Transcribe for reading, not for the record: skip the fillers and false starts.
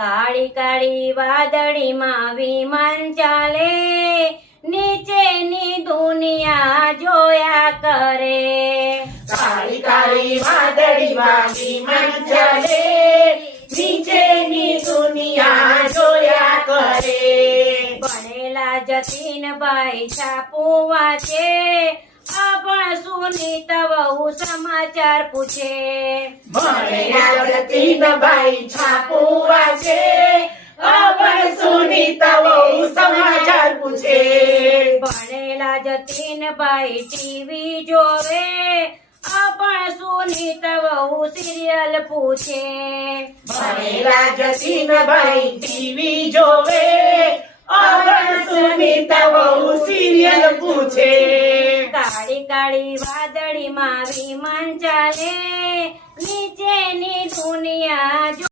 કાળી કાળી વાદળીમાં વિમાન ચાલે, નીચેની દુનિયા જોયા કરે. કાળી કાળી વાદળીમાં વિમાન ચાલે, નીચેની દુનિયા જોયા કરે. ભણેલા જતીનભાઈ છાપું વાંચે, અભણ સુનીતા વહુ સમાચાર પૂછે. ભણેલા જતીનભાઈ છાપું વાંચે, અભણ સુનીતા વહુ સમાચાર પૂછે. ભણેલા જતીનભાઈ ટીવી જોવે, અભણ સુનીતા વહુ સિરિયલ પૂછે. ભણેલા જતીનભાઈ ટીવી જોવે, અભણ સુનીતા વહુ સિરિયલ પૂછે. કાળી કાળી વાદળીમાં વિમાન ચાલે, નીચેની દુનિયા